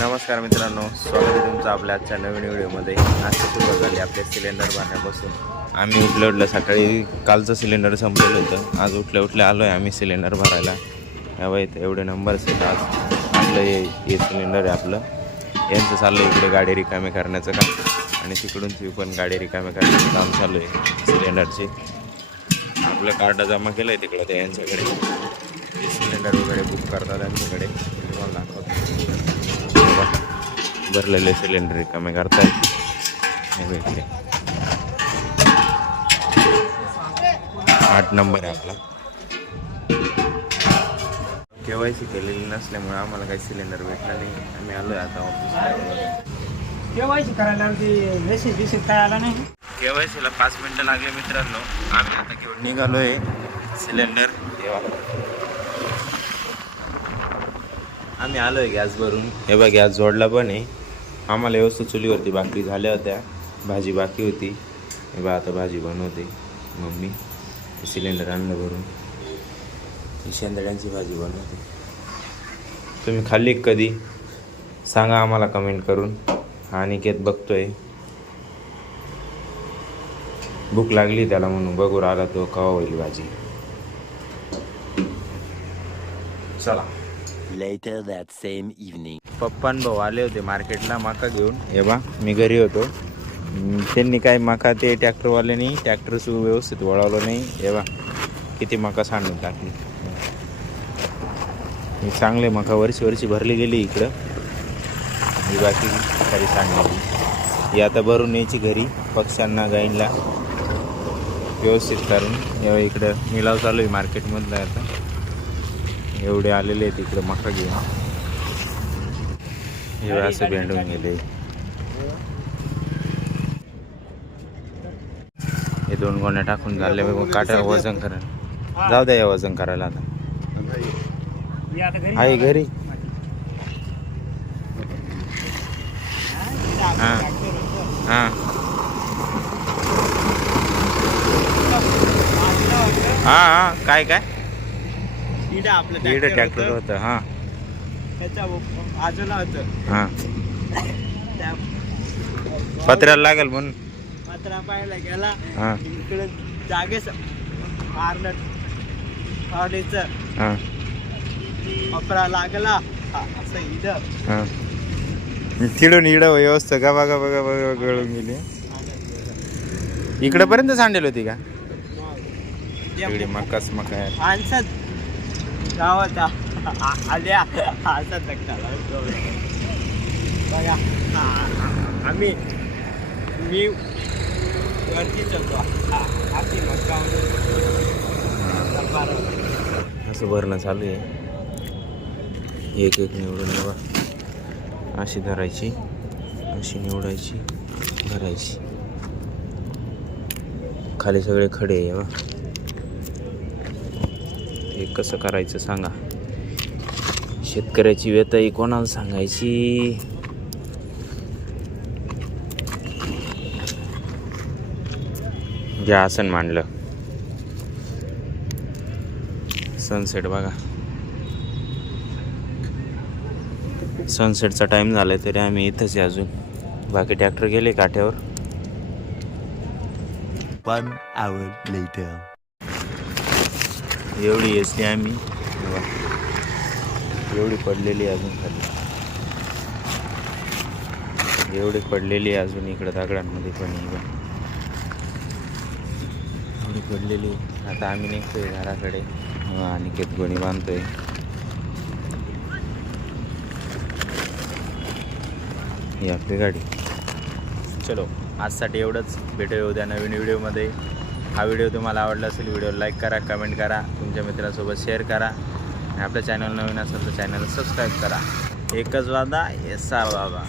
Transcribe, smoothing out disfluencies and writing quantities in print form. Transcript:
नमस्कार मित्रांनो, स्वागत आहे तुमचं आपल्या आजच्या नवीन व्हिडिओमध्ये. आजची सुरुवात झाली आपल्या सिलेंडर भरण्यापासून. आम्ही उठल्या सकाळी कालचं सिलेंडर संपलेलं होतं. आज उठल्या आलो आहे आम्ही सिलेंडर भरायला. यावं इथं एवढे नंबर्स आहेत. आज आपलं हे सिलेंडर आहे आपलं. यांचं चाललं आहे इकडे गाडी रिकामी करण्याचं काम आणि तिकडून ती पण गाडी रिकामी करण्याचं काम चालू आहे सिलेंडरची. आपलं कार्ड जमा केलं आहे तिकडं ते यांच्याकडे. सिलेंडर वगैरे बुक करतात त्यांच्याकडे. तुम्हाला दाखवतो भरलेले सिलेंडर रिकामे करतायत. हे 8 नंबर आहे आपला. KYC केलेली नसल्यामुळे आम्हाला काही सिलेंडर भेटला नाही. आम्ही आलो आहे आता ऑफिस. KYC करायला रेसिपी काय आला नाही. KYCला 5 मिनटं लागले मित्रांनो. आम्ही आता घेऊन निघालो आहे सिलेंडर. आम्ही आलो आहे गॅस भरून. हे बघा गॅस जोडला पण आहे. आम्हाला व्यवस्थित चुलीवरती भाकरी झाल्या होत्या, भाजी बाकी होती. हे बघा आता भाजी बनवते मम्मी. सिलेंडर आणलं भरून. शेंदड्यांची भाजी बनवते. तुम्ही खाल्ली कधी सांगा आम्हाला कमेंट करून. हा अनिकेत बघतोय, भूक लागली त्याला म्हणून बघू आला तो कवा होईल भाजी. चला. Later that same evening. पप्पान भाऊ आले होते मार्केटला मका घेऊन. हे बा मी घरी होतो. त्यांनी काय मका ते ट्रॅक्टरवाल्यानी ट्रॅक्टर व्यवस्थित वळवलं नाही. हे बा किती मका सांडून टाकली. ही चांगले मका वर्षी भरली गेली इकडं. ही बाकी काही सांडली. ही आता भरून यायची घरी पक्ष्यांना गाईंना व्यवस्थित करून. इकडं मिलाव चालू आहे मार्केटमधलं. आता एवढे आलेले आहेत इकडं मका घेऊन. हे असं भेंडून गेले. हे 2 गोण्या टाकून झाले. काटा वजन करा. जाऊ द्या या वजन करायला. आता आहे घरी. हां हां हां हां काय आपलं ट्रॅक्टर होतं. हां त्याच्या बाजूला होतं. हां पत्र्याला लागेल म्हणून पत्रा पाहायला गेला. हां इकडे जागेच मारलं थोडीचं. हां पत्रा लागला असं इथं. हां तिडून व्यवस्था गबा गळून गेली. इकडपर्यंत सांडेल होती का इकडे मकाच मका. माणसात गावात आल्या असं धक्काला बघा. मी वरती चलतो. असं भरणं चालू आहे. एक निवडून बघा. अशी धरायची, अशी निवडायची, भरायची. खाली सगळे खडे आहे बा. हे कसं करायचं सांगा. शेतकऱ्याची व्यथा ही कोणाला सांगायची. घ्या आसन मांडलं. सनसेट बघा. सनसेटचा टाइम झालाय तरी आम्ही इथंच आहे अजून. बाकी ट्रॅक्टर गेले काठ्यावर. 1 hour later. एवढी येसली आम्ही. एवढी पडलेली अजून खाली. एवढी पडलेली अजून इकडं दगडांमध्ये पण. एवढी पडलेली. आता आम्ही निघतोय घराकडे. अनिकेत गोणी बांधतोय. ही आपली गाडी. चलो आजसाठी एवढंच. भेटूया उद्या नवीन व्हिडिओमध्ये. हा व्हिडिओ तुम्हाला आवडला असेल व्हिडिओ लाईक करा, कमेंट करा, तुमच्या मित्रांसोबत शेअर करा आणि आपल्या चॅनल नवीन असेल तर चॅनल सबस्क्राईब करा. एकच वादा येसा बाबा.